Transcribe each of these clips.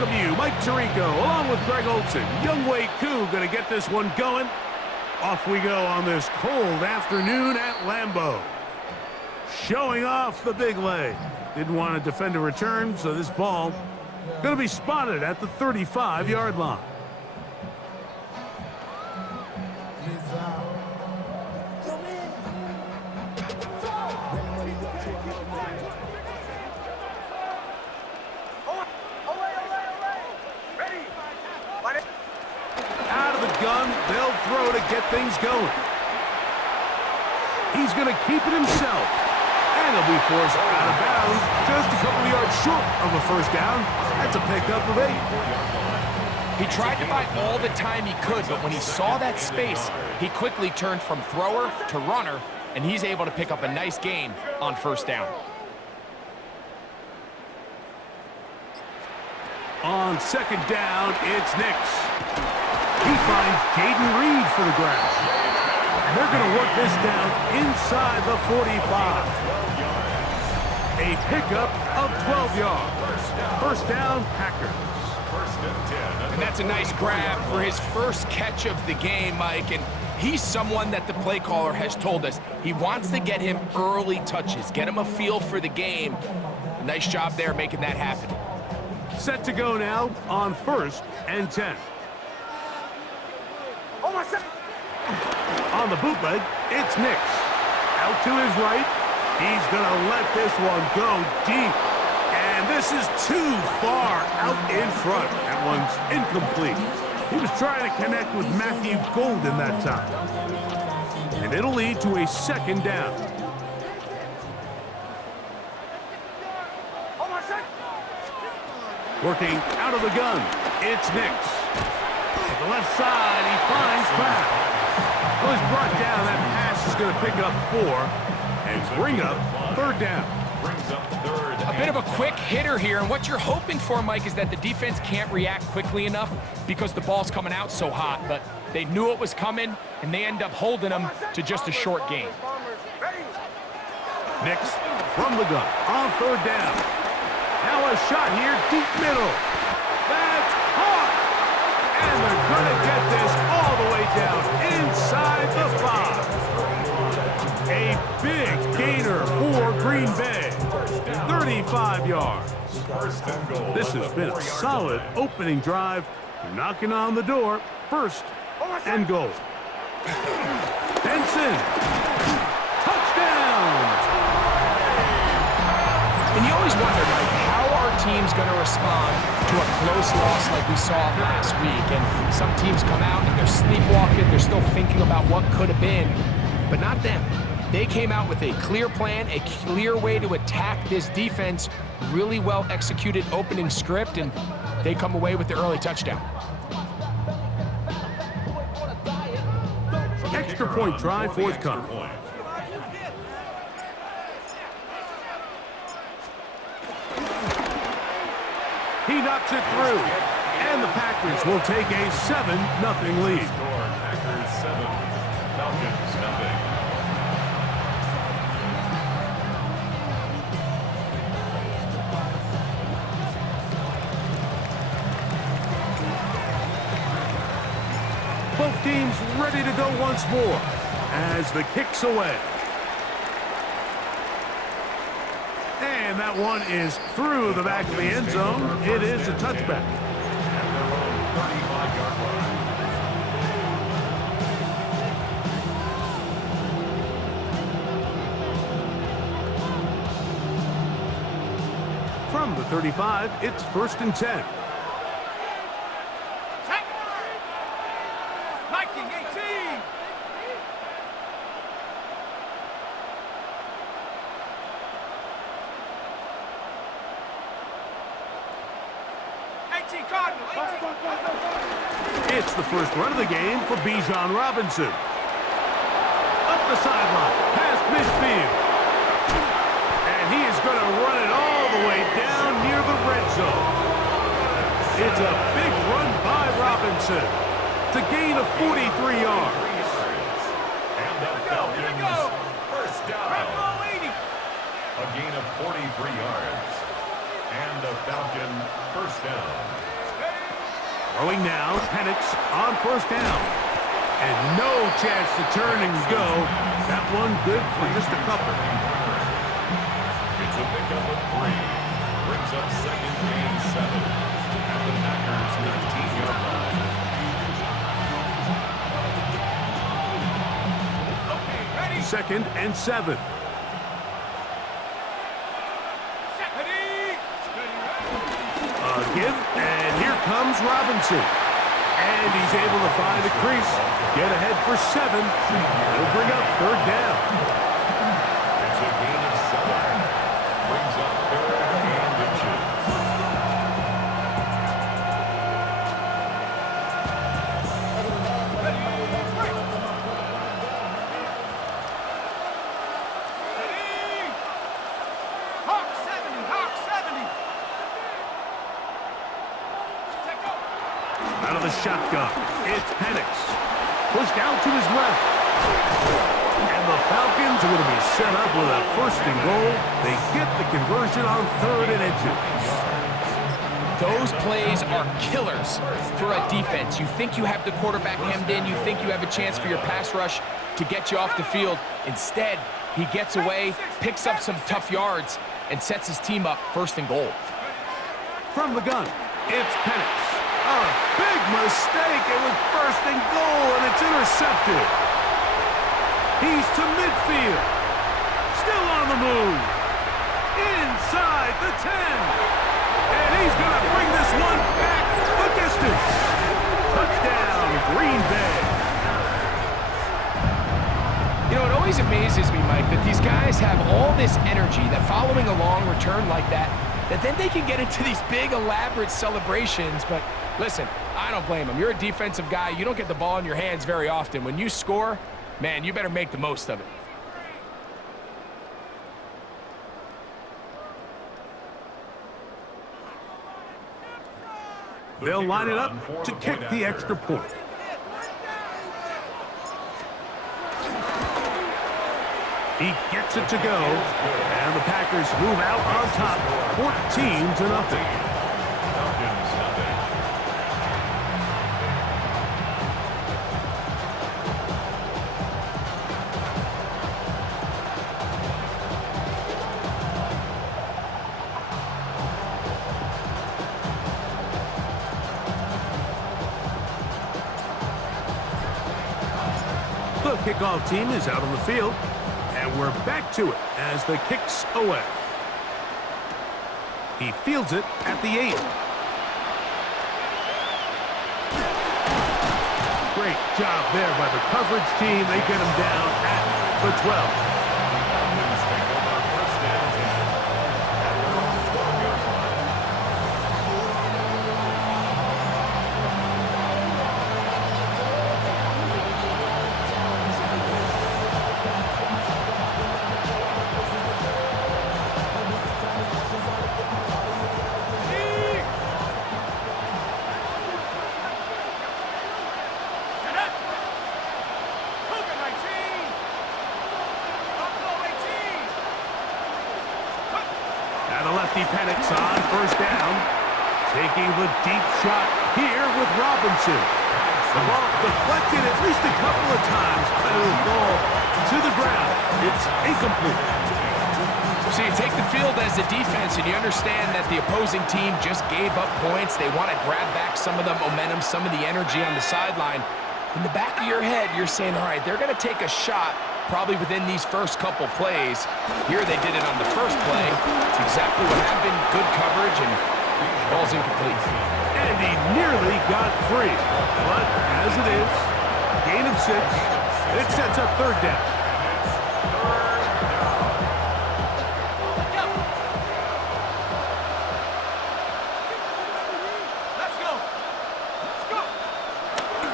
welcome you, Mike Tirico, along with Greg Olson. Youngwei Koo going to get this one going. Off we go on this cold afternoon at Lambeau. Showing off the big leg. Didn't want to defend a return, so this ball going to be spotted at the 35-yard line. Out of the gun, they'll throw to get things going. He's going to keep it himself. And he'll be forced out of bounds, just a couple of yards short of a first down. That's a pickup of 8. He tried to buy all the time he could, but when he saw that space, he quickly turned from thrower to runner, and he's able to pick up a nice gain on first down. On second down, it's Nix. He finds Jaden Reed for the grab. And they're going to work this down inside the 45. A pickup of 12 yards. First down, Packers. And that's a nice grab for his first catch of the game, Mike. And he's someone that the play caller has told us he wants to get him early touches, get him a feel for the game. A nice job there making that happen. Set to go now on 1st and 10. On the bootleg, it's Nix. Out to his right. He's going to let this one go deep. And this is too far out in front. That one's incomplete. He was trying to connect with Matthew Golden that time. And it'll lead to a second down. Working out of the gun, it's Nix. To the left side, he finds Kraft. Well, he's brought down. That pass is going to pick up 4 and bring up third down. A bit of a quick hitter here, and what you're hoping for, Mike, is that the defense can't react quickly enough because the ball's coming out so hot, but they knew it was coming, and they end up holding them to just a short gain. Nix from the gun on third down. Now a shot here, deep middle. That's caught. And they're going to get this all the way down inside the 5. A big gainer for Green Bay. 35 yards. This has been a solid opening drive. They're knocking on the door. First and goal. Benson. Touchdown. And you always wonder, Mike, how are teams going to respond to a close loss like we saw last week? And some teams come out and they're sleepwalking. They're still thinking about what could have been, but not them. They came out with a clear plan, a clear way to attack this defense, really well executed opening script, and they come away with the early touchdown. Extra point try forthcoming. He knocks it through, and the Packers will take a 7-0 lead. Packers 7, Falcons 0. Both teams ready to go once more as the kick's away. And that one is through the back of the end zone. It is a touchback. At their own 35-yard line. From the 35, it's 1st and 10. It's the first run of the game for Bijan Robinson. Up the sideline, past midfield. And he is going to run it all the way down near the red zone. It's a big run by Robinson. It's a gain of 43 yards. And the Falcons first down. A gain of 43 yards. And a Falcon first down. Throwing now, Penix on first down. And no chance to turn and go. That one good for just a couple. It's a pickup of 3. Brings up second and 7. At the Packers' 19-yard line. Okay, ready. Second and 7. Give, and here comes Robinson. And he's able to find a crease, get ahead for 7. He'll bring up third down. It's a gain of 7. Brings up third and inches. Out of the shotgun, it's Penix. Pushed out to his left. And the Falcons are going to be set up with a first and goal. They get the conversion on third and inches. Those plays are killers for a defense. You think you have the quarterback hemmed in. You think you have a chance for your pass rush to get you off the field. Instead, he gets away, picks up some tough yards, and sets his team up first and goal. From the gun, it's Penix. A big mistake. It was first and goal, and it's intercepted. He's to midfield. Still on the move. Inside the 10. And he's going to bring this one back the distance. Touchdown, Green Bay. You know, it always amazes me, Mike, that these guys have all this energy, that following a long return like that then they can get into these big, elaborate celebrations. But listen, I don't blame them. You're a defensive guy. You don't get the ball in your hands very often. When you score, man, you better make the most of it. They'll line it up to kick the extra point. He gets it to go, and the Packers move out on top, 14-0. Falcons, nothing. The kickoff team is out on the field. And we're back to it as the kick's away. He fields it at the 8. Great job there by the coverage team. They get him down at the 12. Falcons take over first and 10. At their own 12-yard line. Penix on first down, taking the deep shot here with Robinson. The ball deflected at least a couple of times, but it will fall to the ground. It's incomplete. So you take the field as a defense, and you understand that the opposing team just gave up points. They want to grab back some of the momentum, some of the energy on the sideline. In the back of your head, you're saying, all right, they're going to take a shot probably within these first couple plays. Here they did it on the first play. It's exactly what happened. Good coverage, and ball's incomplete. And he nearly got free. But as it is, gain of 6. It sets up third down.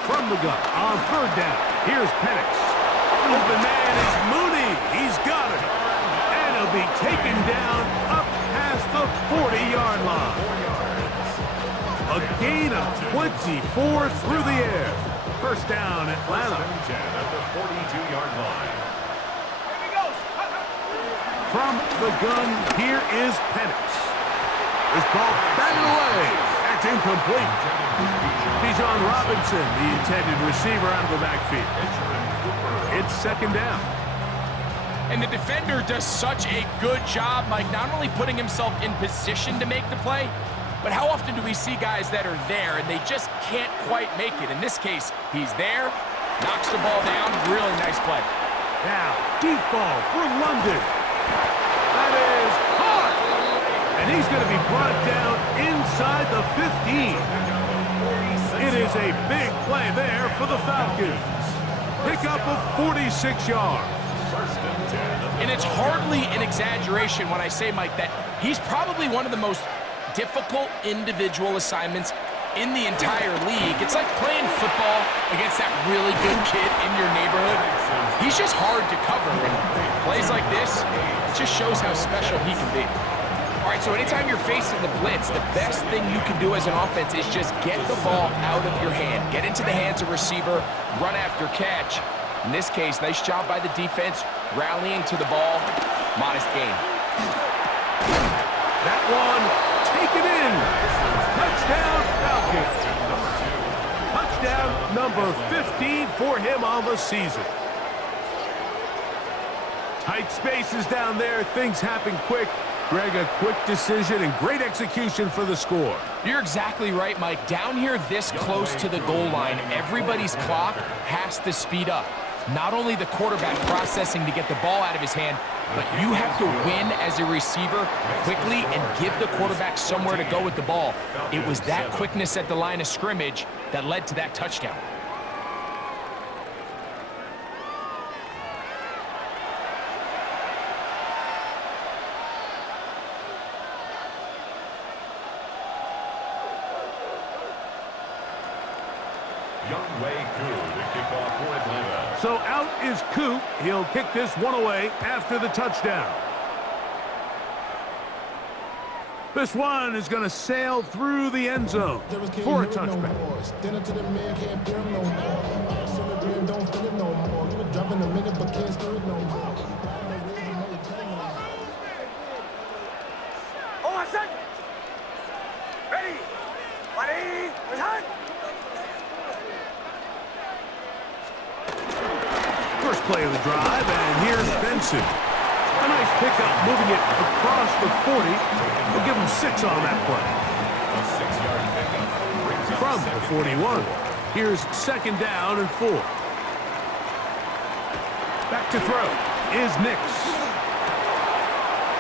From the gun on third down. Here's Penix. Open man is Mooney. He's got it. And he'll be taken down up past the 40-yard line. A gain of 24 through the air. First down, Atlanta. First and 10 at the 42-yard line. From the gun, here is Penix. This ball batted away. That's incomplete. Bijan Robinson, the intended receiver, out of the backfield. It's second down. And the defender does such a good job, Mike, not only putting himself in position to make the play, but how often do we see guys that are there and they just can't quite make it? In this case, he's there, knocks the ball down, really nice play. Now, deep ball for London. That is caught. And he's going to be brought down inside the 15. It is a big play there for the Falcons. Pickup of 46 yards. And it's hardly an exaggeration when I say, Mike, that he's probably one of the most difficult individual assignments in the entire league. It's like playing football against that really good kid in your neighborhood. He's just hard to cover, and plays like this, it just shows how special he can be. All right, so anytime you're facing the blitz, the best thing you can do as an offense is just get the ball out of your hand, get into the hands of receiver, run after catch. In this case, nice job by the defense, rallying to the ball, modest gain. That one, take it in. Touchdown, Falcons. Touchdown number 15 for him on the season. Tight spaces down there, things happen quick. Greg, a quick decision and great execution for the score. You're exactly right, Mike. Down here this close to the goal line, everybody's clock has to speed up. Not only the quarterback processing to get the ball out of his hand, but you have to win as a receiver quickly and give the quarterback somewhere to go with the ball. It was that quickness at the line of scrimmage that led to that touchdown. So out is Coop. He'll kick this one away after the touchdown. This one is going to sail through the end zone for a touchback. First play of the drive, and here's Benson. A nice pickup, moving it across the 40. We'll give him 6 on that play. From the 41, here's second down and 4. Back to throw is Nix.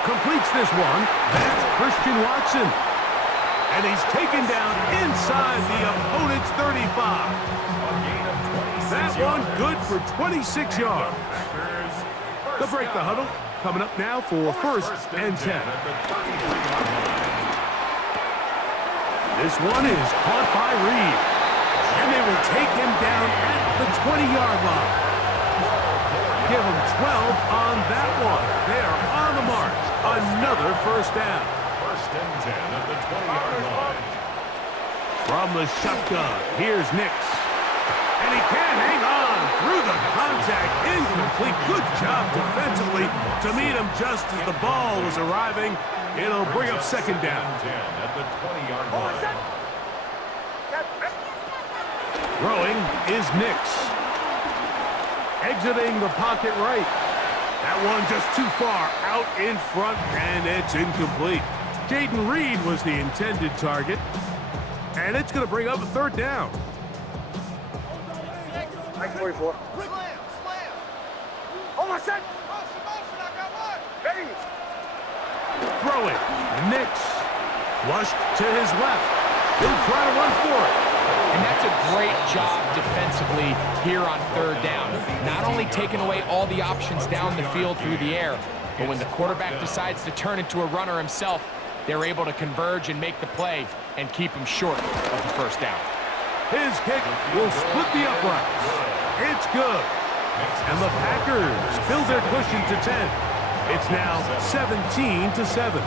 Completes this one. That's Christian Watson. And he's taken down inside the opponent's 35. That one good for 26 yards. They'll break the huddle. Coming up now for first and 10. This one is caught by Reed. And they will take him down at the 20-yard line. Give him 12 on that one. They are on the march. Another first down. First and 10 at the 20-yard line. From the shotgun, here's Nix. And he can't hang on through the contact. Incomplete. Good job defensively to meet him just as the ball was arriving. It'll bring up second down. 10 at the 20-yard line. Throwing is Nix. Exiting the pocket right. That one just too far out in front, and it's incomplete. Jaden Reed was the intended target. And it's going to bring up a third down. 44. Hold on, set. Ready. Throwing. Nix. Flushed to his left. He'll try to run for it. And that's a great job defensively here on third down. Not only taking away all the options down the field through the air, but when the quarterback decides to turn into a runner himself, they're able to converge and make the play and keep him short of the first down. His kick will split the uprights. It's good. And the Packers build their cushion to 10. It's now 17-7.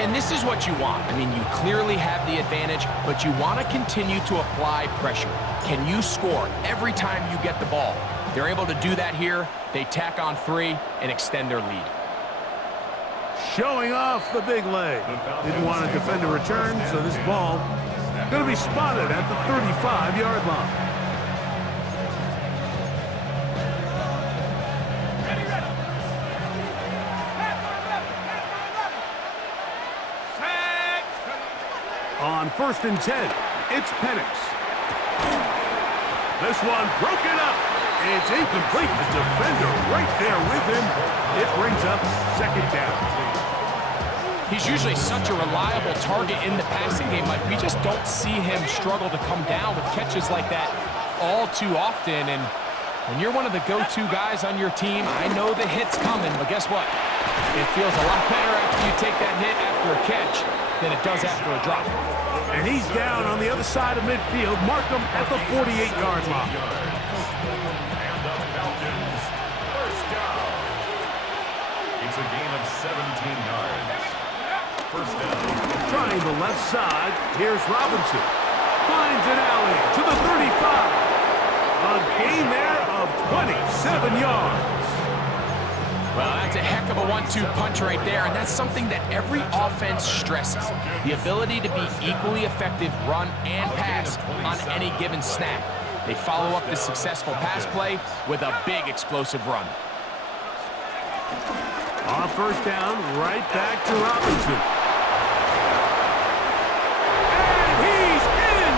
And this is what you want. I mean, you clearly have the advantage, but you want to continue to apply pressure. Can you score every time you get the ball? They're able to do that here. They tack on 3 and extend their lead. Showing off the big leg. Didn't want to defend a return, so this ball going to be spotted at the 35-yard line. On 1st and 10, it's Penix. This one broken up. It's incomplete. The defender right there with him. It brings up 2nd down. He's usually such a reliable target in the passing game. Like, we just don't see him struggle to come down with catches like that all too often. And when you're one of the go-to guys on your team, I know the hit's coming, but guess what? It feels a lot better after you take that hit after a catch than it does after a drop. And he's down on the other side of midfield. Mark him at the 48-yard line. And the Falcons, first down. It's a gain of 17 yards. First down. Trying the left side. Here's Robinson. Finds an alley to the 35. A gain there of 27 yards. Well, that's a heck of a 1-2 punch right there, and that's something that every offense stresses. The ability to be equally effective run and pass on any given snap. They follow up the successful pass play with a big explosive run. On 1st down, right back to Robinson. And he's in!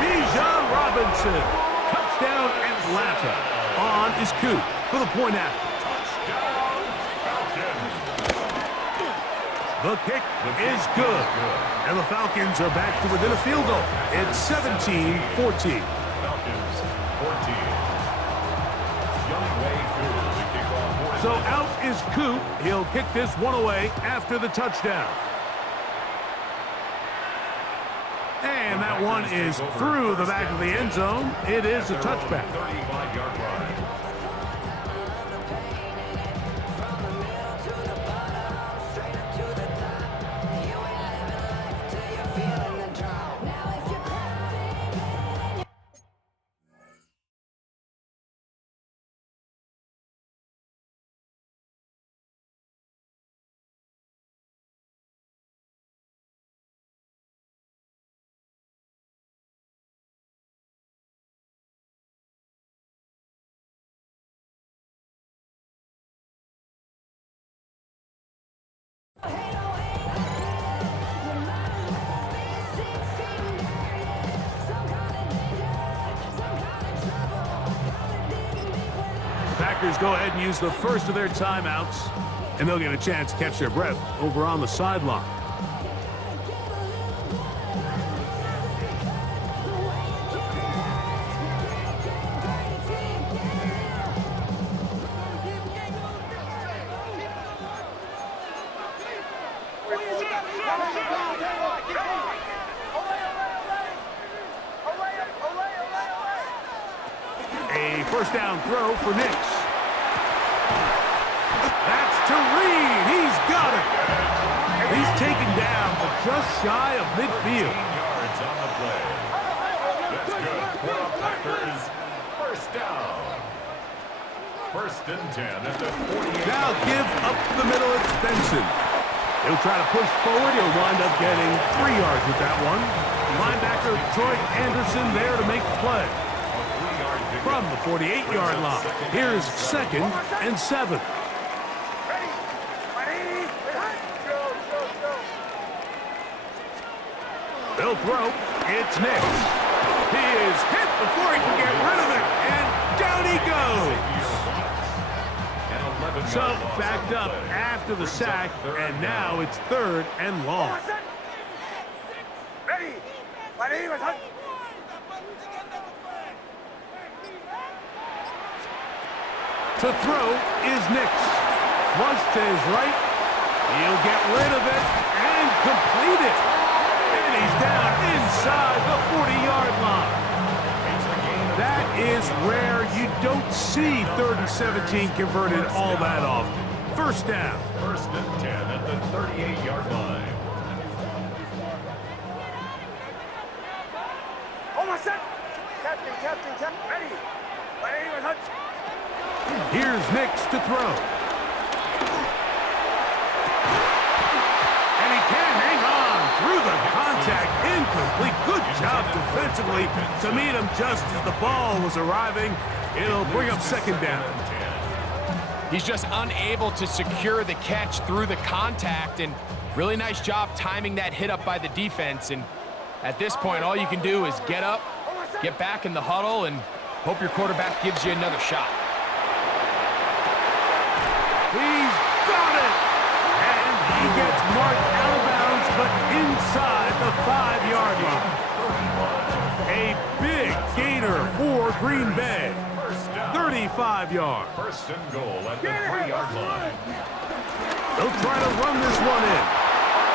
Bijan Robinson. Touchdown Atlanta. On is Coop for the point after. The kick is good. And the Falcons are back to within a field goal. It's 17-14. Falcons, 14. So out is Coop. He'll kick this one away after the touchdown. And that one is through the back of the end zone. It is a touchback. 35-yard line. Packers go ahead and use the first of their timeouts, and they'll get a chance to catch their breath over on the sideline. A first down throw for Nix. That's to Reed. He's got it. He's taken down, but just shy of midfield. 15 yards on the play. That's good for the Packers. First down. 1st and 10 at the 48. Now give up the middle. It's Benson. He'll try to push forward. He'll wind up getting 3 yards with that one. Linebacker Troy Anderson there to make the play. From the 48-yard line, here's 2nd and 7. They'll throw. It's Nix. He is hit before he can get rid of it, and down he goes. So backed up after the sack, and now it's 3rd and long. To throw is Nix. Flush to his right. He'll get rid of it and complete it. And he's down inside the 40-yard line. That is rare. You don't see 3rd and 17 converted all that often. First down. 1st and 10 at the 38-yard line. Almost set. Captain. Ready. Here's Nix to throw. defensively to meet him just as the ball was arriving. It'll bring up second down. He's just unable to secure the catch through the contact, and really nice job timing that hit up by the defense. And at this point, all you can do is get up, get back in the huddle, and hope your quarterback gives you another shot. He's got it! And he gets marked out of bounds, but inside the 5-yard line. A big gainer for Green Bay. 35 yards. First and goal at the 3-yard line. They'll try to run this one in.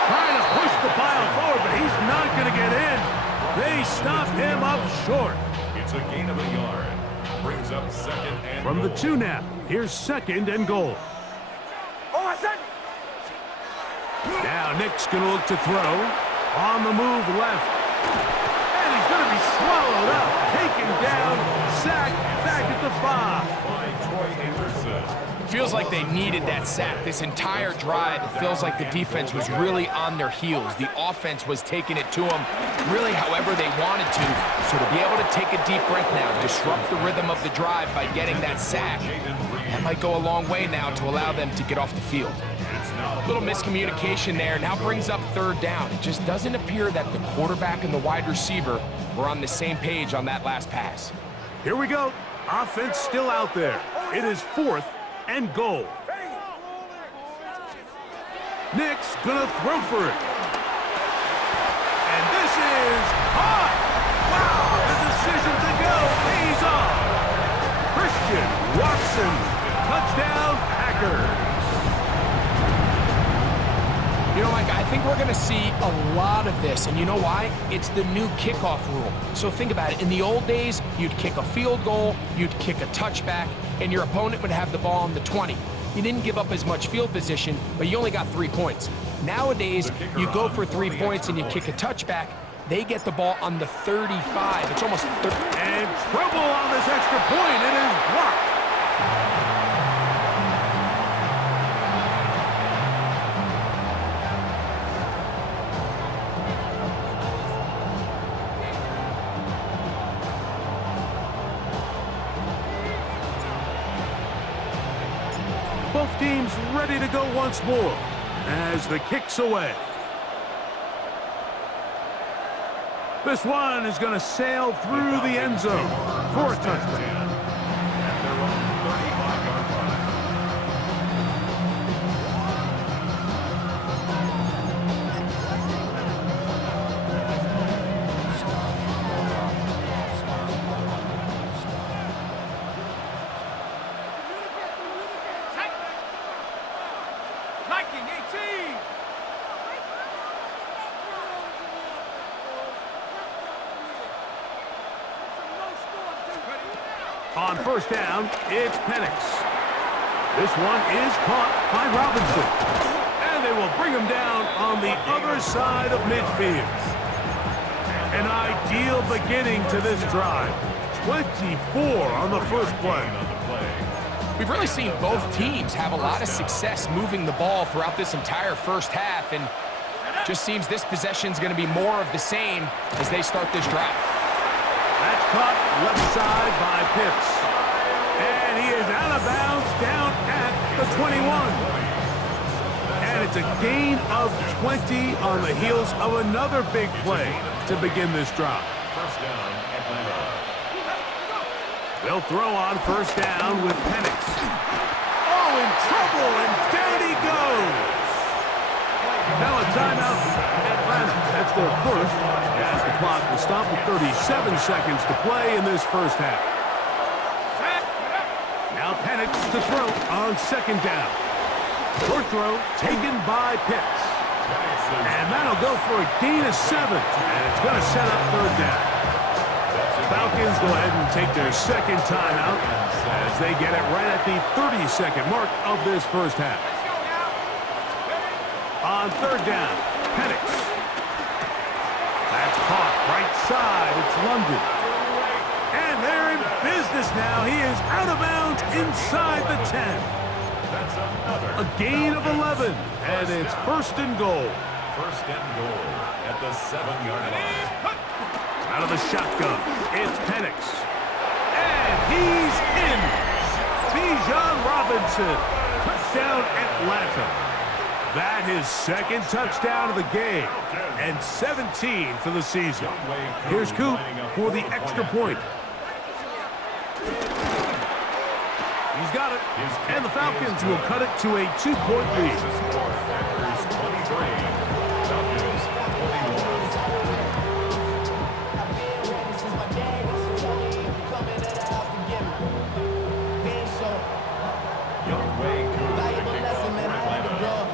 Trying to push the pile forward, but he's not going to get in. They stop him up short. It's a gain of a yard. Brings up second and From the goal. 2 now, here's second and goal. Now Nick's going to look to throw. On the move left. And he's going to be swallowed up. Taken down. Sacked back at the 5. By Troy Anderson. Feels like they needed that sack. This entire drive, it feels like the defense was really on their heels. The offense was taking it to them really however they wanted to. So to be able to take a deep breath now, disrupt the rhythm of the drive by getting that sack, that might go a long way now to allow them to get off the field. A little miscommunication there. Now brings up third down. It just doesn't appear that the quarterback and the wide receiver were on the same page on that last pass. Here we go. Offense still out there. It is 4th and goal. Nick's gonna throw for it. And this is caught. Wow, the decision to go pays off. Christian Watson, touchdown Packers. You know, Mike, I think we're going to see a lot of this, and you know why? It's the new kickoff rule. So think about it. In the old days, you'd kick a field goal, you'd kick a touchback, and your opponent would have the ball on the 20. You didn't give up as much field position, but you only got 3 points. Nowadays, you go for 3 points and you kick a touchback, they get the ball on the 35. It's almost 30. And trouble on this extra point. It is blocked. Both teams ready to go once more as the kick's away. This one is going to sail through the end zone for a touchdown. At their own 35-yard line. On first down, it's Penix. This one is caught by Robinson. And they will bring him down on the other side of midfield. An ideal beginning to this drive. 24 on the first play. We've really seen both teams have a lot of success moving the ball throughout this entire first half, and just seems this possession's going to be more of the same as they start this drive. That's caught left side by Pitts. And he is out of bounds down at the 21. And it's a gain of 20 on the heels of another big play to begin this drive. First down, Atlanta. They'll throw on first down with Penix. Oh, in trouble, and down he goes. Now a timeout, Atlanta. That's their first, as the clock will stop with 37 seconds to play in this first half. Now Penix to throw on second down. Short throw taken by Pitts. And that'll go for a gain of 7, and it's going to set up third down. Falcons go ahead and take their second timeout as they get it right at the 30-second mark of this first half. On third down, Penix. That's caught right side. It's London. And they're in business now. He is out of bounds inside the 10. A gain of 11, and it's first and goal. First and goal at the 7-yard line. Out of the shotgun, it's Penix. And he's in. Bijan Robinson. Touchdown, Atlanta. That his second touchdown of the game. And 17 for the season. Here's Coop for the extra point. He's got it. And the Falcons will cut it to a 2-point lead. Packers 23, Falcons 21.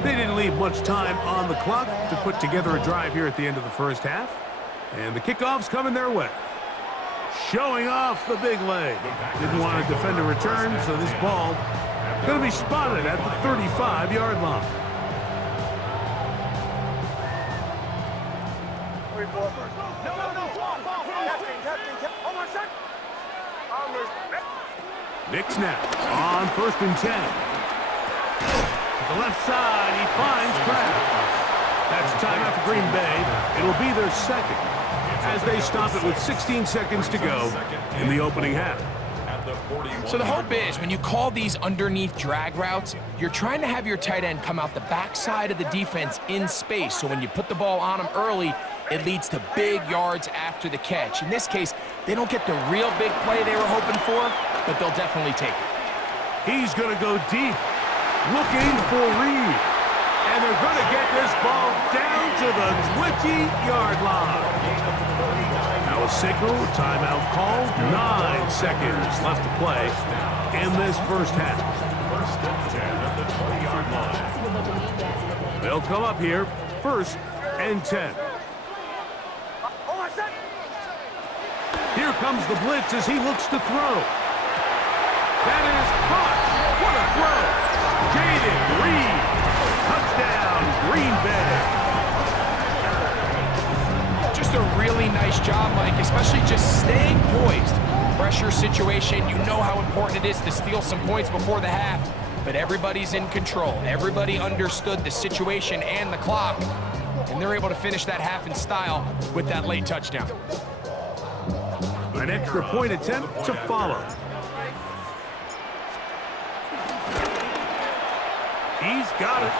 They didn't leave much time on the clock to put together a drive here at the end of the first half. And the kickoff's coming their way. Showing off the big leg. Didn't want to defend a return, so this ball going to be spotted at the 35-yard line. Nix now on 1st and 10. To the left side, he finds Kraft. That's timeout for Green Bay. It'll be their second as they stop it with 16 seconds to go in the opening half. So the hope is when you call these underneath drag routes, you're trying to have your tight end come out the backside of the defense in space. So when you put the ball on him early, it leads to big yards after the catch. In this case, they don't get the real big play they were hoping for, but they'll definitely take it. He's going to go deep, looking for Reed. And they're going to get this ball down to the 20-yard line. Now a signal, timeout called. 9 seconds left to play in this first half. 1st and 10 at the 20-yard line. They'll come up here, 1st and 10. Here comes the blitz as he looks to throw. That is caught. What a throw. Jaden Reed. Touchdown, Green Bay. Just a really nice job, Mike, especially just staying poised. Pressure situation, you know how important it is to steal some points before the half, but everybody's in control. Everybody understood the situation and the clock, and they're able to finish that half in style with that late touchdown. An extra point attempt to follow. He's got it.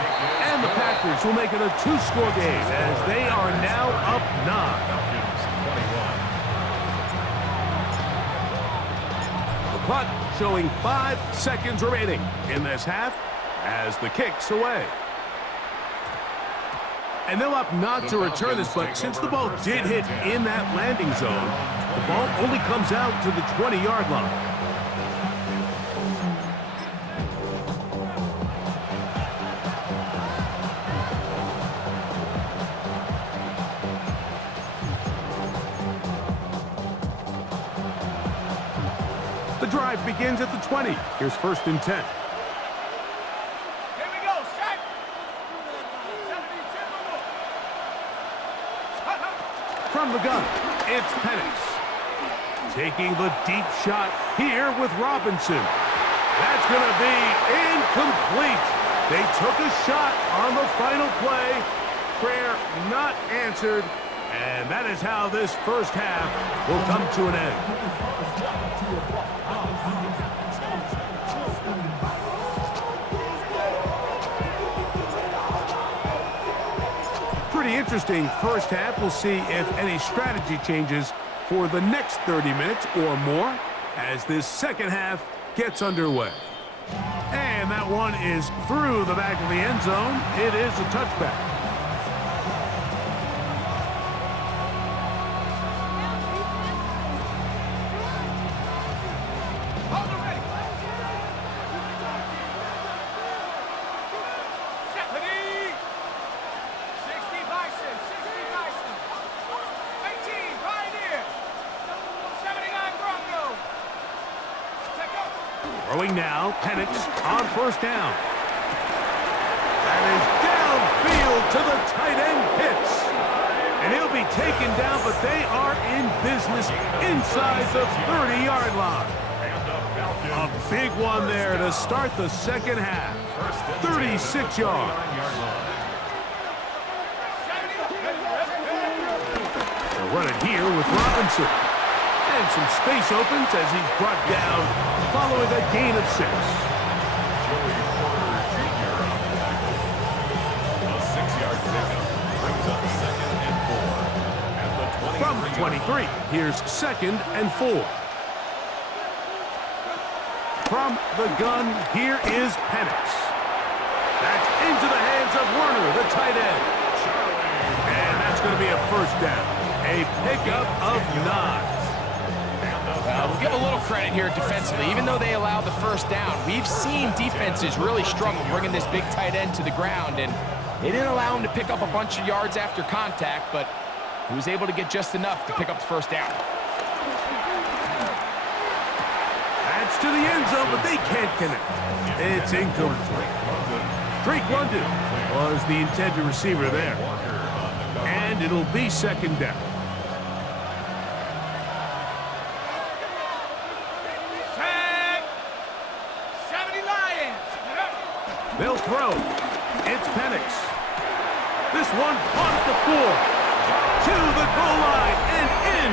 And the Packers will make it a 2-score game as they are now up 9. The clock showing 5 seconds remaining in this half as the kick's away. And they'll opt not to return this, but since the ball did hit in that landing zone, the ball only comes out to the 20-yard line. The drive begins at the 20. Here's 1st and 10. From the gun, it's Penix. Taking the deep shot here with Robinson. That's going to be incomplete. They took a shot on the final play. Prayer not answered. And that is how this first half will come to an end. Pretty interesting first half. We'll see if any strategy changes for the next 30 minutes or more as this second half gets underway. And that one is through the back of the end zone. It is a touchback. Throwing now, Penix on 1st down. That is downfield to the tight end Pitts. And he'll be taken down, but they are in business inside the 30-yard line. A big one there to start the second half. 36 yards. They'll run it here with Robinson. Robinson. And some space opens as he's brought down following a gain of 6. Joey Porter Jr. on the tackle. A 6-yard pickup brings up 2nd and 4. At the 23. From the 23, here's 2nd and 4. From the gun, here is Penix. That's into the hands of Werner, the tight end. And that's going to be a first down. A pickup of 9. We'll give a little credit here defensively. Even though they allowed the first down, we've seen defenses really struggle bringing this big tight end to the ground, and they didn't allow him to pick up a bunch of yards after contact, but he was able to get just enough to pick up the first down. That's to the end zone, but they can't connect. It's incomplete. Drake London was the intended receiver there. And it'll be 2nd down. They'll throw. It's Penix. This one caught at the 4. To the goal line and in.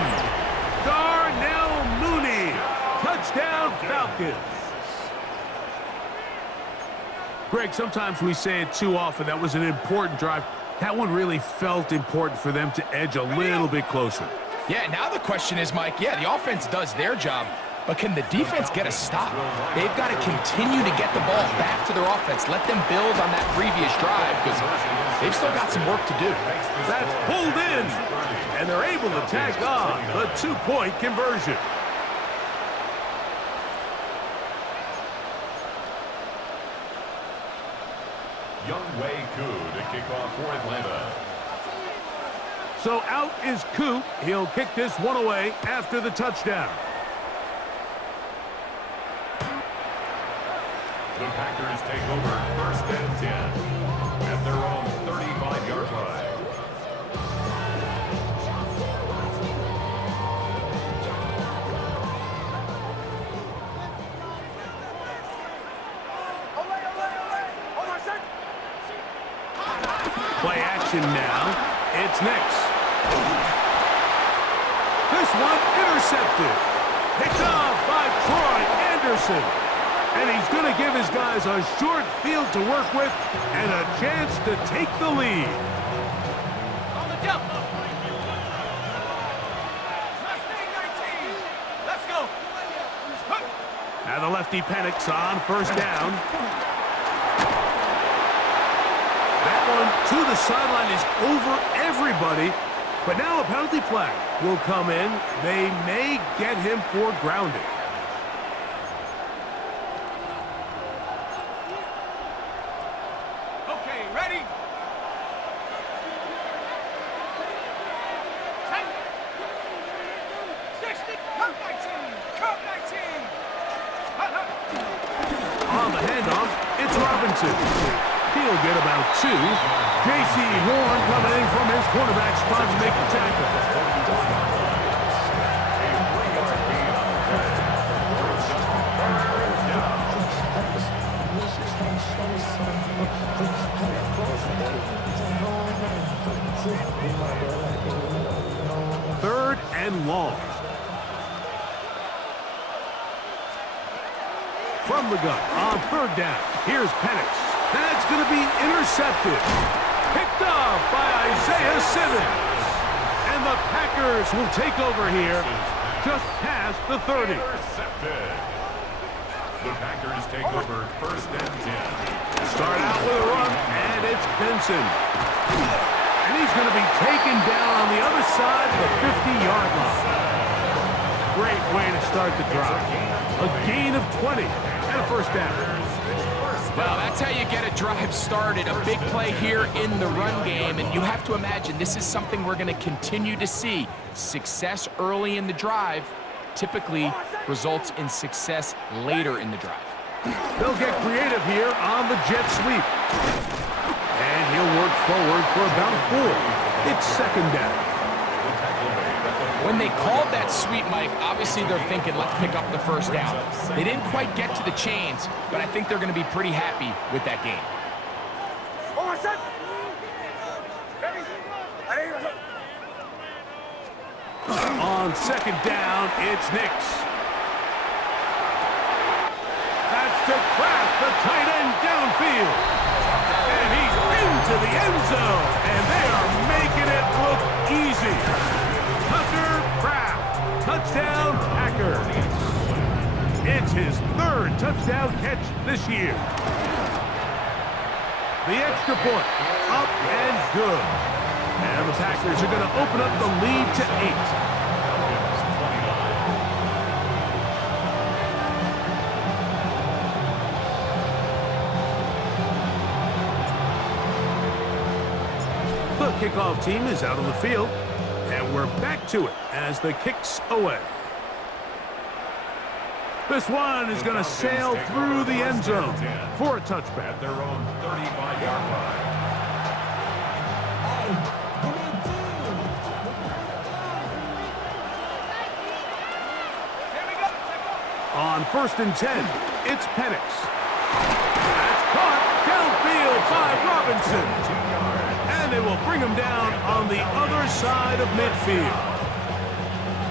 Darnell Mooney. Touchdown, Falcons. Greg, sometimes we say it too often. That was an important drive. That one really felt important for them to edge a little bit closer. Yeah, now the question is, Mike, the offense does their job, but can the defense get a stop? They've got to continue to get the ball back to their offense. Let them build on that previous drive because they've still got some work to do. That's pulled in, and they're able to tack on the 2-point conversion. Younghoe Koo to kick off for Atlanta. So out is Koo. He'll kick this one away after the touchdown. The Packers take over 1st and 10 at their own 35-yard line. Play action now. It's next. This one intercepted. Picked off by Troy Anderson. And he's going to give his guys a short field to work with and a chance to take the lead. On the jump. Mustang 19. Let's go. Now the lefty Penix on 1st down. That one to the sideline is over everybody. But now a penalty flag will come in. They may get him for grounding. Okay, ready? 10. 60. Curve 19. Curve 19. On the handoff, it's Robinson. He'll get about 2. J.C. Horn coming in from his quarterback spot to make the tackle. Third and long. From the gun on 3rd down. Here's Penix. That's going to be intercepted. Picked off by Isaiah Simmons. And the Packers will take over here just past the 30. Intercepted. The Packers take over 1st and 10. Start out with a run, and it's Benson. And he's going to be taken down on the other side of the 50-yard line. Great way to start the drive. A gain of 20 and a 1st down. Well, that's how you get a drive started. A big play here in the run game, and you have to imagine this is something we're going to continue to see. Success early in the drive typically results in success later in the drive. They'll get creative here on the jet sweep. And he'll work forward for about 4. It's 2nd down. When they called that sweep, Mike, obviously they're thinking, let's pick up the 1st down. They didn't quite get to the chains, but I think they're going to be pretty happy with that game. On On second down, it's Nix. That's to Kraft, the tight end downfield. And he's into the end zone. And they are making it look easy. Tucker Kraft, touchdown Packers. It's his third touchdown catch this year. The extra point, up and good. And the Packers are going to open up the lead to 8. The kickoff team is out on the field, and we're back to it as the kick's away. This one is going to sail through the end zone for a touchback. At their own 35-yard line. On 1st and 10, it's Penix. That's caught downfield by Robinson. And they will bring him down on the other side of midfield.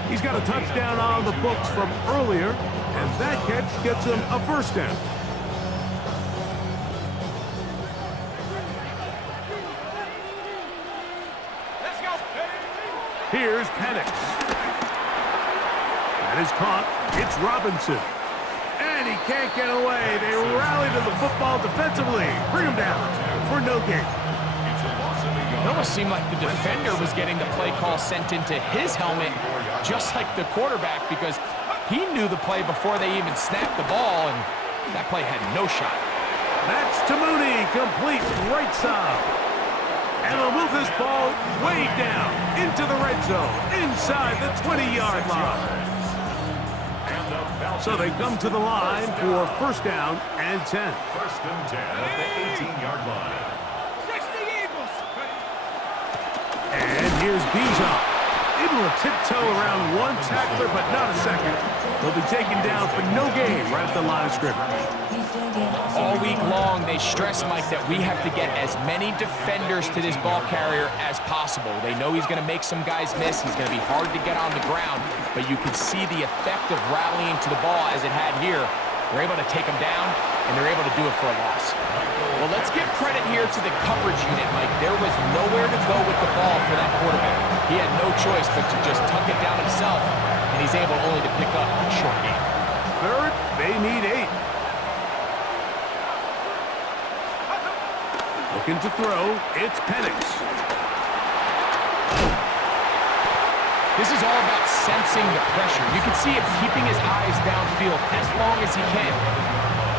He's got a touchdown on the books from earlier, and that catch gets him a first down. Let's go. Here's Penix. That is caught. It's Robinson. And he can't get away. They rally to the football defensively. Bring him down for no gain. It almost seemed like the defender was getting the play call sent into his helmet, just like the quarterback, because he knew the play before they even snapped the ball, and that play had no shot. That's to Mooney, complete right side. And they'll move this ball way down into the red zone, inside the 20-yard line. So they come to the line for first down and 10. First and 10 at the 18-yard line. 60 Eagles. And here's Bijan. Able to tiptoe around one tackler, but not a second. He'll be taken down for no gain right at the line of scrimmage. All week long, they stress, Mike, that we have to get as many defenders to this ball carrier as possible. They know he's going to make some guys miss. He's going to be hard to get on the ground, but you can see the effect of rallying to the ball as it had here. They're able to take him down, and they're able to do it for a loss. Well, let's give credit here to the coverage unit, Mike. There was nowhere to go with the ball for that quarterback. He had no choice but to just tuck it down himself, and he's able only to pick up a short gain. Third, they need 8. Looking to throw, it's Penix. This is all about sensing the pressure. You can see him keeping his eyes downfield as long as he can.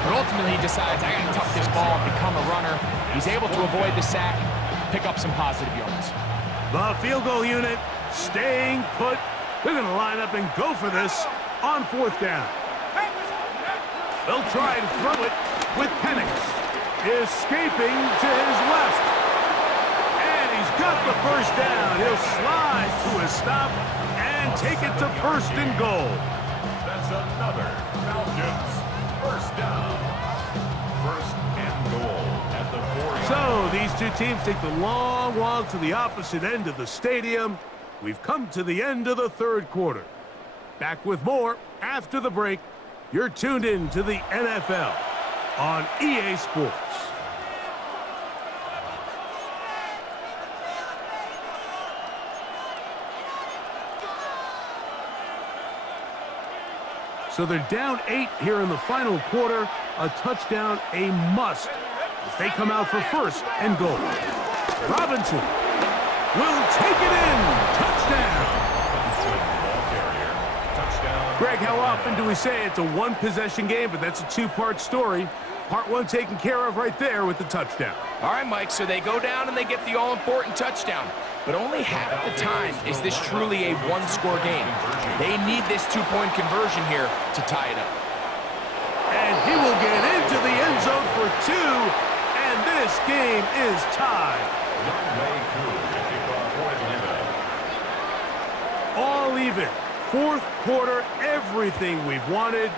But ultimately, he decides, I got to tuck this ball and become a runner. He's able to avoid the sack, pick up some positive yards. The field goal unit staying put. They're going to line up and go for this on 4th down. They'll try and throw it with Penix. Escaping to his left. And he's got the first down. He'll slide to a stop and take it to 1st and goal. That's another Falcons first down. 1st and goal at the 4-yard. So these two teams take the long walk to the opposite end of the stadium. We've come to the end of the 3rd quarter. Back with more after the break. You're tuned in to the NFL on EA Sports. So they're down 8 here in the final quarter. A touchdown, a must, as they come out for 1st and goal. Robinson will take it in. Touchdown. Greg, how often do we say it's a one-possession game, but that's a 2-part story? Part 1 taken care of right there with the touchdown. All right, Mike, so they go down and they get the all-important touchdown. But only half the time is this truly a one-score game. They need this 2-point conversion here to tie it up. And he will get into the end zone for 2, and this game is tied. All even. 4th quarter, everything we've wanted.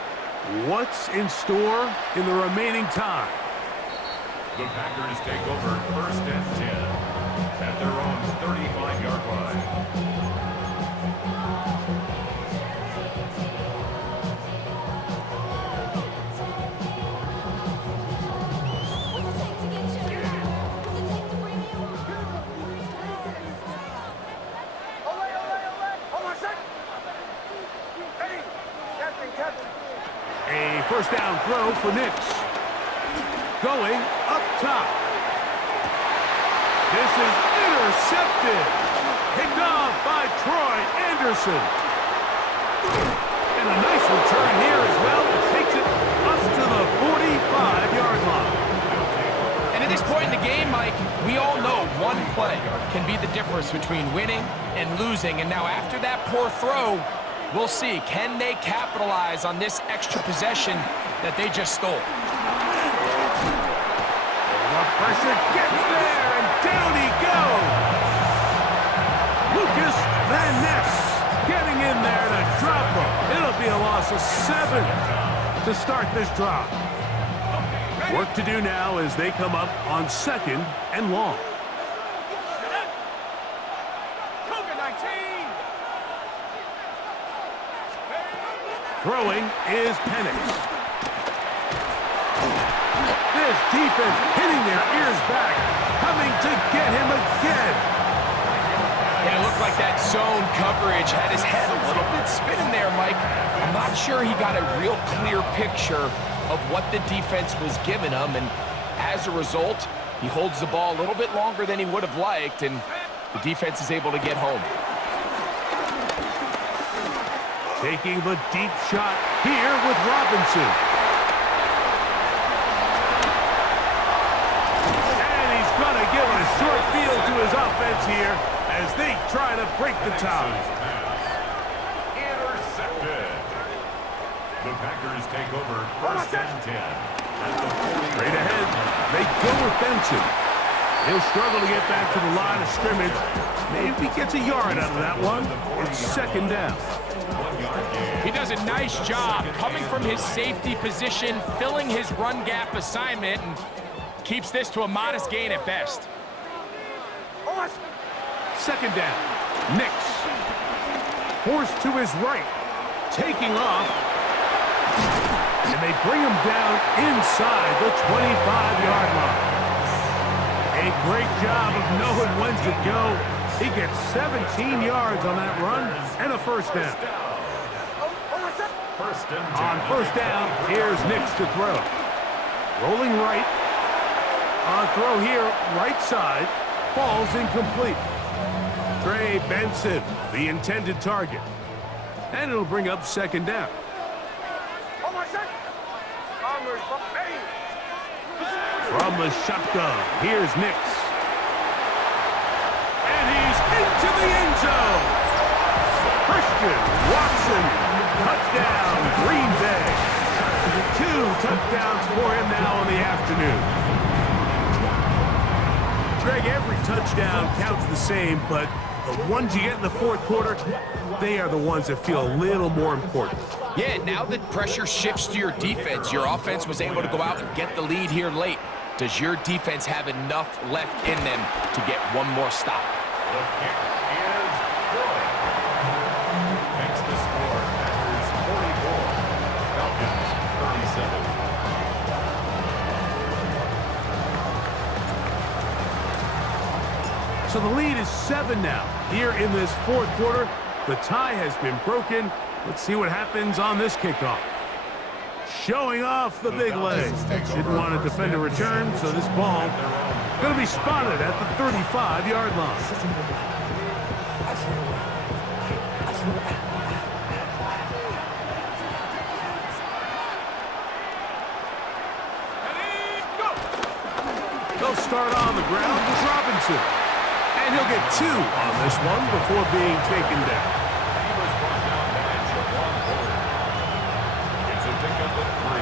What's in store in the remaining time? The Packers take over 1st and 10 at their own 35-yard line. first down throw for Nix. Going up top. This is intercepted. Picked off by Troy Anderson. And a nice return here as well. It takes it up to the 45-yard line. And at this point in the game, Mike, we all know one play can be the difference between winning and losing. And now after that poor throw, we'll see, can they capitalize on this extra possession that they just stole? The pressure gets there, and down he goes. Lucas Van Ness getting in there to drop him. It'll be a loss of 7 to start this drive. Work to do now as they come up on 2nd and long. Throwing is Penix. This defense hitting their ears back, coming to get him again. And it looked like that zone coverage had his head a little bit spinning there, Mike. I'm not sure he got a real clear picture of what the defense was giving him, and as a result, he holds the ball a little bit longer than he would have liked, and the defense is able to get home. Taking the deep shot here with Robinson. And he's going to give a short field to his offense here as they try to break the tie. Intercepted. The Packers take over 1st and 10. Straight ahead, they go with Benson. He'll struggle to get back to the line of scrimmage. Maybe gets a yard out of that one. It's 2nd down. He does a nice job coming from his safety position, filling his run gap assignment, and keeps this to a modest gain at best. 2nd down. Nix. Forced to his right. Taking off. And they bring him down inside the 25-yard line. A great job of knowing when to go. He gets 17 yards on that run and a 1st down. On 1st down, here's Nix to throw. Rolling right. On throw here, right side. Falls incomplete. Trey Benson, the intended target. And it'll bring up 2nd down. From the shotgun, here's Nix. And he's into the end zone. Christian Watson, touchdown, Green Bay. 2 touchdowns for him now in the afternoon. Greg, every touchdown counts the same, but the ones you get in the 4th quarter, they are the ones that feel a little more important. Yeah, now that pressure shifts to your defense, your offense was able to go out and get the lead here late. Does your defense have enough left in them to get one more stop? The kick is good. Makes the score Packers 44, Falcons 37. So the lead is 7 now. Here in this 4th quarter, the tie has been broken. Let's see what happens on this kickoff. Showing off the big legs. Didn't want to defend a return, so this ball going to be spotted at the 35-yard line. They'll start on the ground with Robinson. And he'll get 2 on this one before being taken down. He was brought down by Javon Bullard. It's a pickup of 3.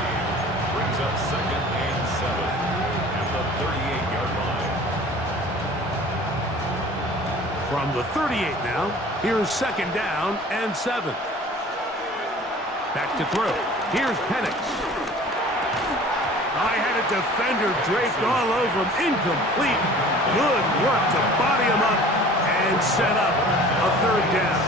Brings up 2nd and 7 at the 38-yard line. From the 38 now, here's 2nd down and 7. Back to throw. Here's Penix. I had a defender draped all over him. Incomplete. Good work to body him up and set up a 3rd down.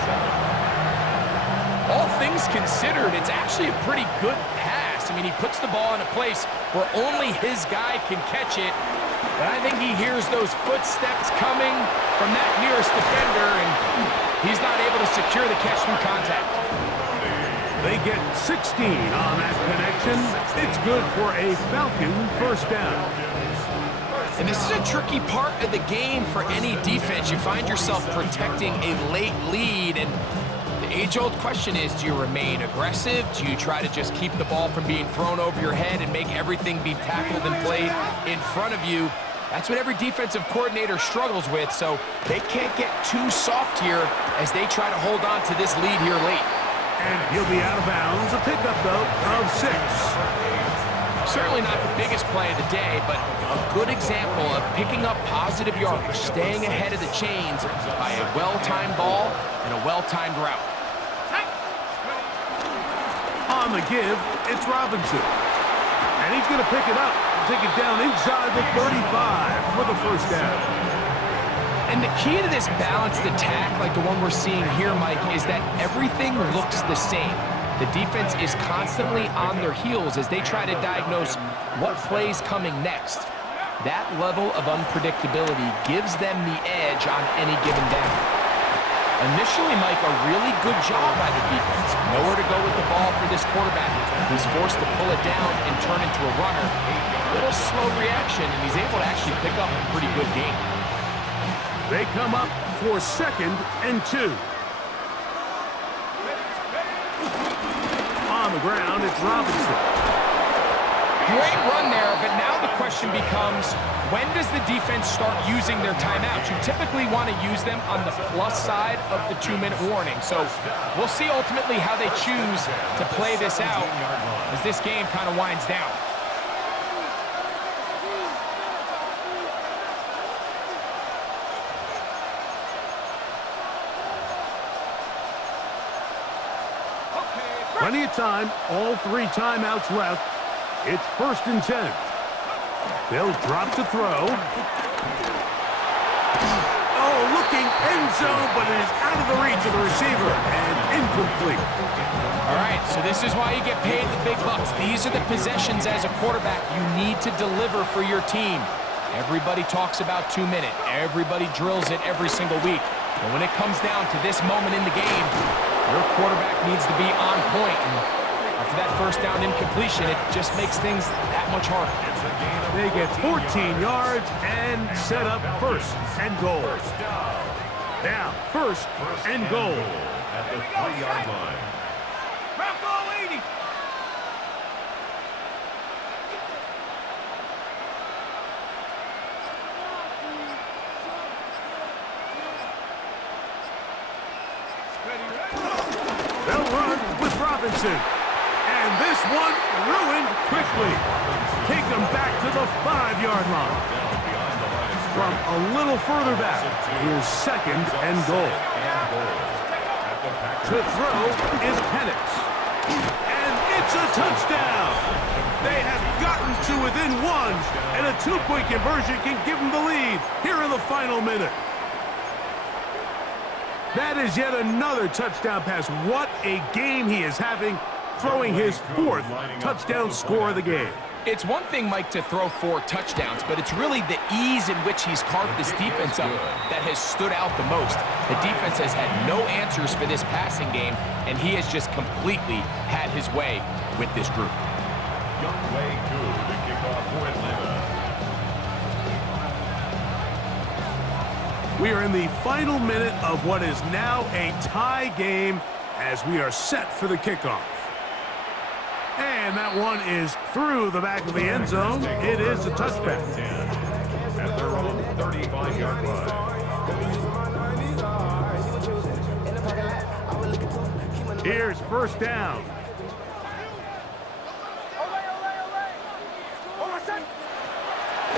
All things considered, it's actually a pretty good pass. I mean, he puts the ball in a place where only his guy can catch it. But I think he hears those footsteps coming from that nearest defender, and he's not able to secure the catch through contact. They get 16 on that connection. It's good for a Falcon first down. And this is a tricky part of the game for any defense. You find yourself protecting a late lead, and the age-old question is, do you remain aggressive? Do you try to just keep the ball from being thrown over your head and make everything be tackled and played in front of you? That's what every defensive coordinator struggles with, so they can't get too soft here as they try to hold on to this lead here late. And he'll be out of bounds. A pickup, though, of 6. Certainly not the biggest play of the day, but a good example of picking up positive yardage, staying ahead of the chains by a well-timed ball and a well-timed route. On the give, it's Robinson. And he's going to pick it up and take it down inside the 35 for the first down. And the key to this balanced attack, like the one we're seeing here, Mike, is that everything looks the same. The defense is constantly on their heels as they try to diagnose what play's coming next. That level of unpredictability gives them the edge on any given down. Initially, Mike, a really good job by the defense. Nowhere to go with the ball for this quarterback. He's forced to pull it down and turn into a runner. Little slow reaction, and he's able to actually pick up a pretty good game. They come up for 2nd and 2. On the ground, it's Robinson. Great run there, but now the question becomes, when does the defense start using their timeouts? You typically want to use them on the plus side of the 2-minute warning. So we'll see ultimately how they choose to play this out as this game kind of winds down. Plenty of time, all 3 timeouts left. It's 1st and 10. They'll drop to throw. Oh, looking end zone, but it is out of the reach of the receiver and incomplete. All right, so this is why you get paid the big bucks. These are the possessions as a quarterback you need to deliver for your team. Everybody talks about 2-minute. Everybody drills it every single week. But when it comes down to this moment in the game, your quarterback needs to be on point. And after that first down incompletion, it just makes things that much harder. They get 14 yards and set up 1st and goal. Now, 1st and goal. At the 3-yard line. Ground ball 80. They'll run with Robinson. And this one ruined quickly. Take them back to the 5-yard line. From a little further back, here's 2nd and goal. To throw is Penix. And it's a touchdown. They have gotten to within 1, and a 2-point conversion can give them the lead here in the final minute. That is yet another touchdown pass. What a game he is having, throwing his 4th touchdown score of the game. It's one thing, Mike, to throw 4 touchdowns, but it's really the ease in which he's carved this defense up that has stood out the most. The defense has had no answers for this passing game, and he has just completely had his way with this group. Young Way to the kickoff for Atlanta. We are in the final minute of what is now a tie game as we are set for the kickoff. And that one is through the back of the end zone. It is a touchback. At their own 35-yard line. Here's 1st down.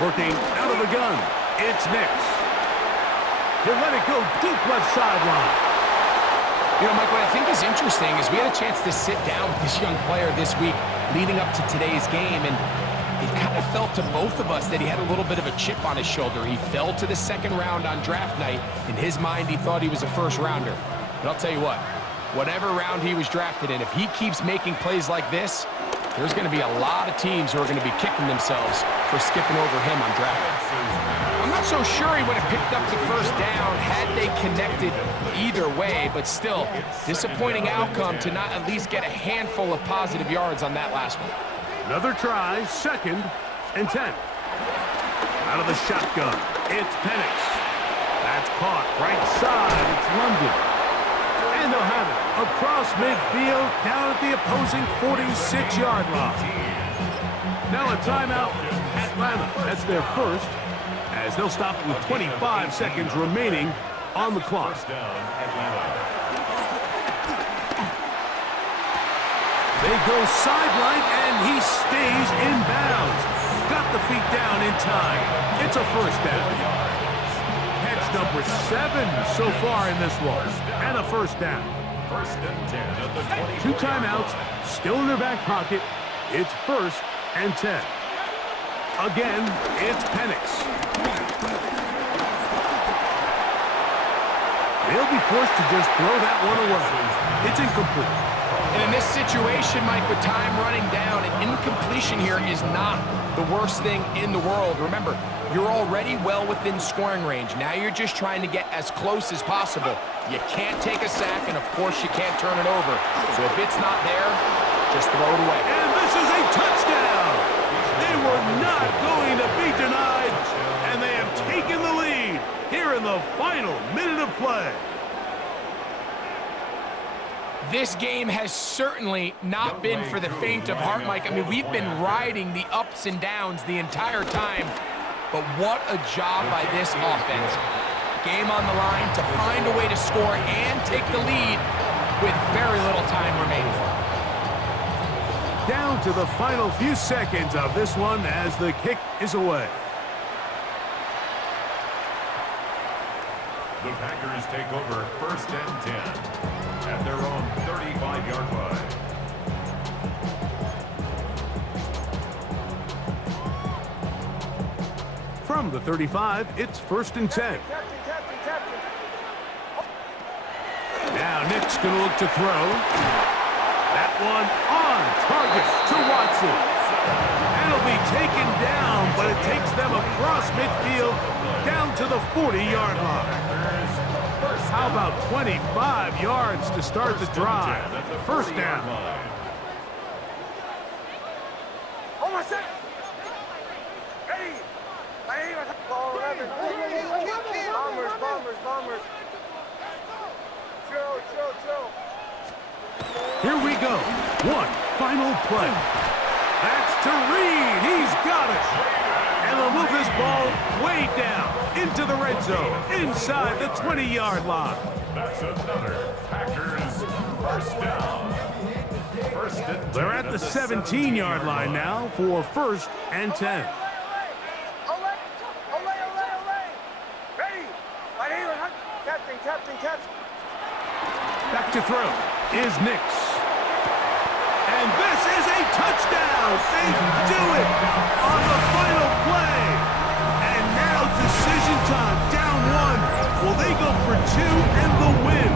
Working out of the gun, it's Nix. He'll let it go deep left sideline. You know, Mike, what I think is interesting is we had a chance to sit down with this young player this week leading up to today's game, and it kind of felt to both of us that he had a little bit of a chip on his shoulder. He fell to the 2nd round on draft night. In his mind, he thought he was a 1st rounder. But I'll tell you what, whatever round he was drafted in, if he keeps making plays like this, there's going to be a lot of teams who are going to be kicking themselves for skipping over him on draft night. I'm not not so sure he would have picked up the first down had they connected either way, but still, disappointing outcome to not at least get a handful of positive yards on that last one. Another try, 2nd and 10. Out of the shotgun, it's Penix. That's caught right side, it's London. And they'll have it across midfield, down at the opposing 46-yard line. Now a timeout, Atlanta. That's their first, as they'll stop with 25 seconds remaining on the clock. First down, Atlanta. They go sideline, and he stays in bounds. Got the feet down in time. It's a first down. Catch number 7 so far in this one, and a first down. First and 10 at the 2 timeouts, still in their back pocket. It's 1st and 10. Again, it's Penix. They'll be forced to just throw that one away. It's incomplete. And in this situation, Mike, with time running down, an incompletion here is not the worst thing in the world. Remember, you're already well within scoring range. Now you're just trying to get as close as possible. You can't take a sack, and of course you can't turn it over. So if it's not there, just throw it away. And this is a touchdown! They were not going to be denied, and they have taken the lead here in the final minute of play. This game has certainly not been for the faint of heart, Mike. I mean, we've been riding the ups and downs the entire time, but what a job by this offense. Game on the line to find a way to score and take the lead with very little time remaining. Down to the final few seconds of this one as the kick is away. The Packers take over 1st and 10 at their own 35-yard line. From the 35, it's 1st and 10. Now Nick's going to look to throw. That one on target to Watson. And it'll be taken down, but it takes them across midfield down to the 40-yard line. How about 25 yards to start the drive? First down. Here we go. One final play. That's to Reed. He's got it. And they'll move this ball way down into the red zone, inside the 20-yard line. That's another Packers first down. First and 10 They're at the 17-yard line now for 1st and 10. Back to throw is Nix. And this is a touchdown. They do it on the final play. And now decision time, down 1. Will they go for 2 and the win?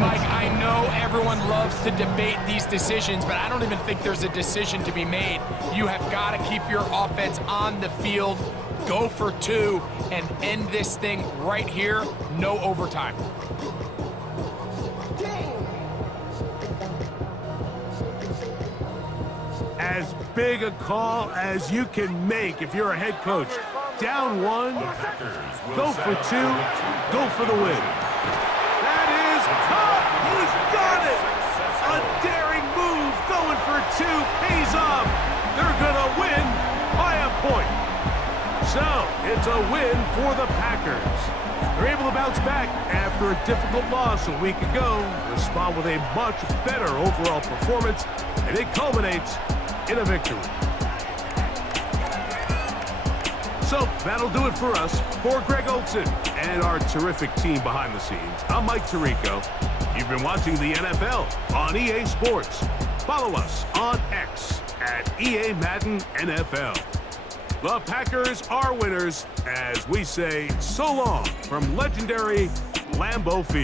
Mike, I know everyone loves to debate these decisions, but I don't even think there's a decision to be made. You have got to keep your offense on the field, go for 2, and end this thing right here, no overtime. As big a call as you can make if you're a head coach. Down 1, go for 2, go for the win. That is caught. He's got it. A daring move, going for 2, pays off. They're going to win by a point. So, it's a win for the Packers. They're able to bounce back after a difficult loss a week ago, respond with a much better overall performance, and it culminates in a victory. So, that'll do it for us. For Greg Olson and our terrific team behind the scenes, I'm Mike Tirico. You've been watching the NFL on EA Sports. Follow us on X at EA Madden NFL. The Packers are winners as we say so long from legendary Lambeau Field.